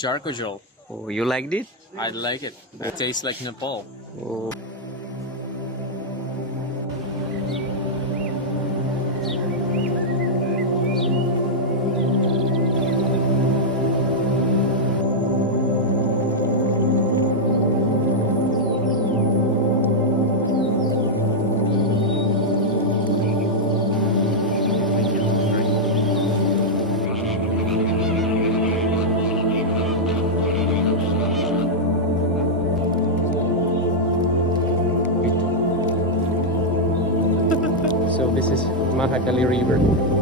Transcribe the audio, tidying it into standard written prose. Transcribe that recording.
charcoal. Oh, you liked it? I like it. It tastes like Nepal. Oh. So this is Mahakali River.